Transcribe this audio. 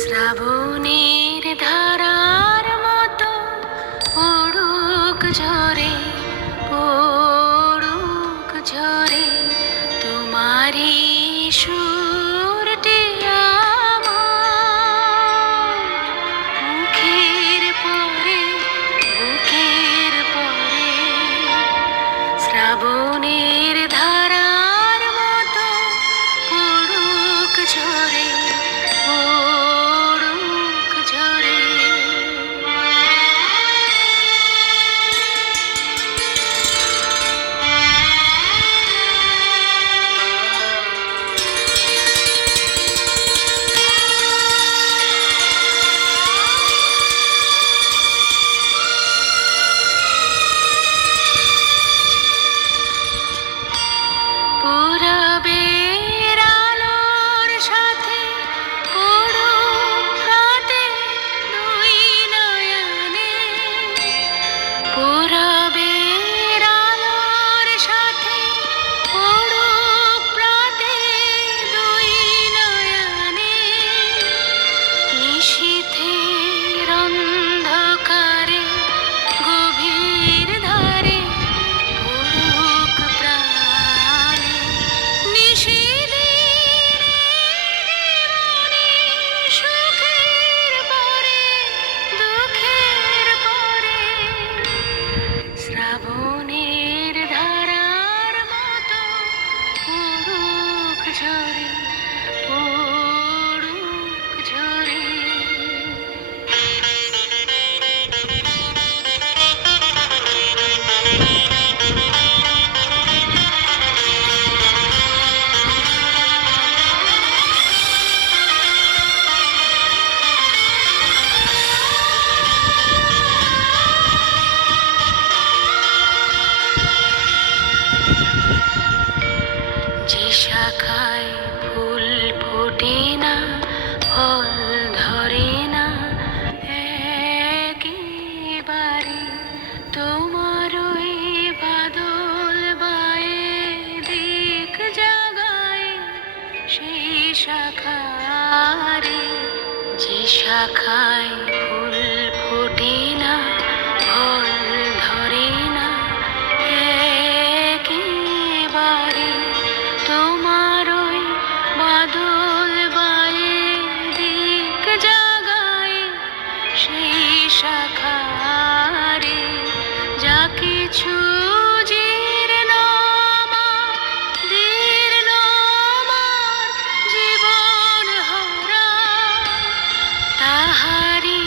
শ্রাবণের ধারার মতো পড়ুক ঝরে, পড়ুক ঝরে তোমারি সুরটি আমার মুখের পরে, বুকের পরে। শ্রাবণের ধারার মতো পড়ুক ঝরে, পড়ুক ঝরে। পূরবের আলোর সাথে পড়ুক রাতে দুই নয়নে। পূরবের আলোর সাথে পড়ুক রাতে দুই নয়নে। নিশীথের অন্ধকারে গভীর ধারে পড়ুক প্রাণে। নিশীথের জীবনে সুখের পরে, দুঃখের পরে। শ্রাবণের ধারার মতো পড়ুক ঝরে, পড়ুক ঝরে। যে শাখায় ফুল ফোটে না, ফল ধরে না, একেবারে তোমার ওই বাদল বায়ে দিক জাগায় সেই শাখারে। যে শাখায় ফুল ফোটে না, ফল ধরে না, একেবারে তোমার ওই বাদল বায়ে দিক জাগায় সেই শাখারে। যা কিছু জীর্ণ আমার, দীর্ণ আমার জীবন হারা, তাহারি